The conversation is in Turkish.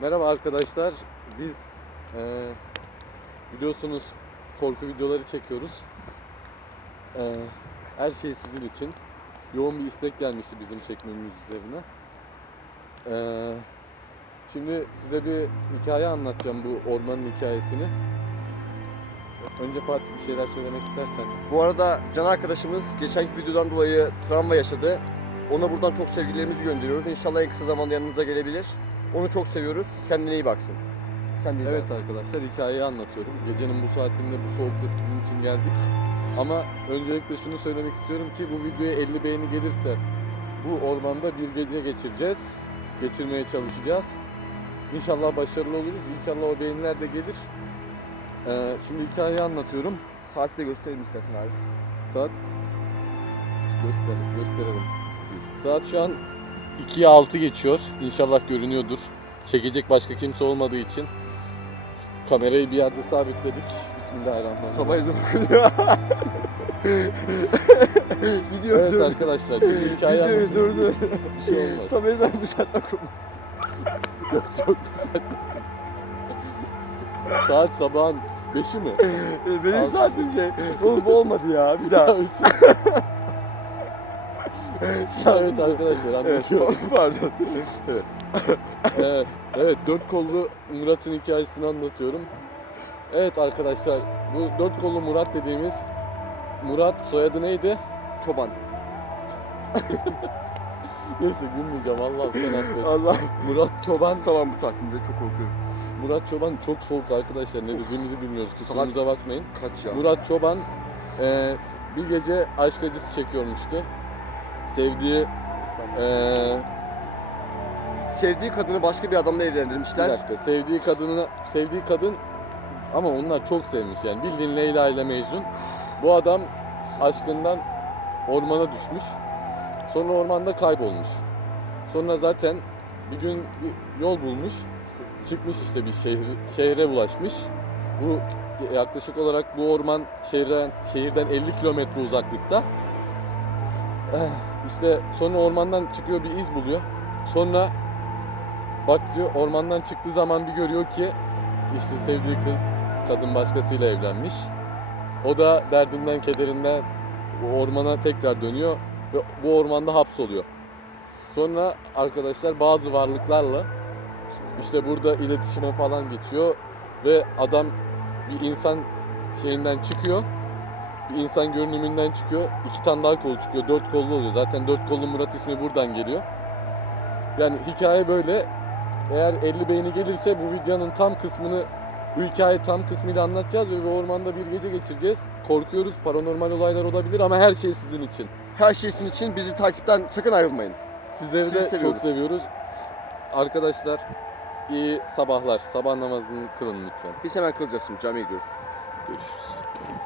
Merhaba arkadaşlar. Biz eee, biliyorsunuz korku videoları çekiyoruz. Eee, her şey sizin için. Yoğun bir istek gelmişti bizim çekmemiz üzerine. Eee, şimdi size bir hikaye anlatacağım bu ormanın hikayesini. Önce Fatih bir şeyler söylemek istersen. Bu arada Can arkadaşımız geçenki videodan dolayı travma yaşadı. Ona buradan çok sevgilerimizi gönderiyoruz. İnşallah en kısa zamanda yanımıza gelebilir. Onu çok seviyoruz. Kendine iyi baksın. Sen de Evet arkadaşlar hikayeyi anlatıyorum. Gecenin bu saatinde bu soğukta sizin için geldik. Ama öncelikle şunu söylemek istiyorum ki bu videoya 50 beğeni gelirse bu ormanda bir gece geçireceğiz. Geçirmeye çalışacağız. İnşallah başarılı oluruz. İnşallah o beğeniler de gelir. Ee, şimdi hikayeyi anlatıyorum. Saati de gösterelim istersen abi. Saat gösterelim, gösterelim. Saat şu an 2'ye 6 geçiyor. İnşallah görünüyordur. Çekecek başka kimse olmadığı için kamerayı bir yerde sabitledik. Bismillahirrahmanirrahim. Sabah ezanı okunuyor. Video Evet arkadaşlar şimdi hikaye Video anlatıyorum. dur dur. Bir şey olmaz. Sabah ezanı bu saatte okunmaz. Yok yok bu saat. Saat sabahın 5'i mi? Ee, Benim Altı. saatim şey. Oğlum bu olmadı ya. Bir daha. evet arkadaşlar Evet. anlatıyorum. Pardon. Evet. evet, evet dört kollu Murat'ın hikayesini anlatıyorum. Evet arkadaşlar bu dört kollu Murat dediğimiz Murat soyadı neydi? Çoban. Neyse gülmeyeceğim Allah'ım sen affet. Allah. Murat Çoban, Sabah bu saatinde çok korkuyorum. Murat Çoban çok soğuk arkadaşlar ne dediğimizi bilmiyoruz kusurumuza bakmayın. Kaç ya? Murat Çoban eee, bir gece aşk acısı çekiyormuştu. Sevdiği eee Sevdiği kadını başka bir adamla bir evlendirmişler. dakika sevdiği kadını sevdiği kadın ama onlar çok sevmiş yani bildiğin Leyla ile Mecnun. Bu adam aşkından ormana düşmüş. Sonra ormanda kaybolmuş. Sonra zaten bir gün bir yol bulmuş. Çıkmış işte bir şehir, şehre ulaşmış. Bu yaklaşık olarak bu orman şehirden şehirden 50 kilometre uzaklıkta. Eh, İşte sonra ormandan çıkıyor bir iz buluyor. Sonra bak diyor ormandan çıktığı zaman bir görüyor ki işte sevdiği kız kadın başkasıyla evlenmiş. O da derdinden kederinden ormana tekrar dönüyor ve bu ormanda hapsoluyor. Sonra arkadaşlar bazı varlıklarla işte burada iletişime falan geçiyor ve adam bir insan şeyinden çıkıyor. Bir insan görünümünden çıkıyor. iki tane daha kolu çıkıyor. Dört kollu oluyor. Zaten dört kollu Murat ismi buradan geliyor. Yani hikaye böyle. Eğer 50 beğeni gelirse bu videonun tam kısmını bu hikaye tam kısmıyla anlatacağız ve bu ormanda bir gece geçireceğiz. Korkuyoruz, paranormal olaylar olabilir ama her şey sizin için. Her şey sizin için bizi takipten sakın ayrılmayın. Sizleri Sizi de seviyoruz. çok seviyoruz. Arkadaşlar iyi sabahlar. Sabah namazını kılın lütfen. Biz hemen kılacağız şimdi camiye gidiyoruz. Görüşürüz.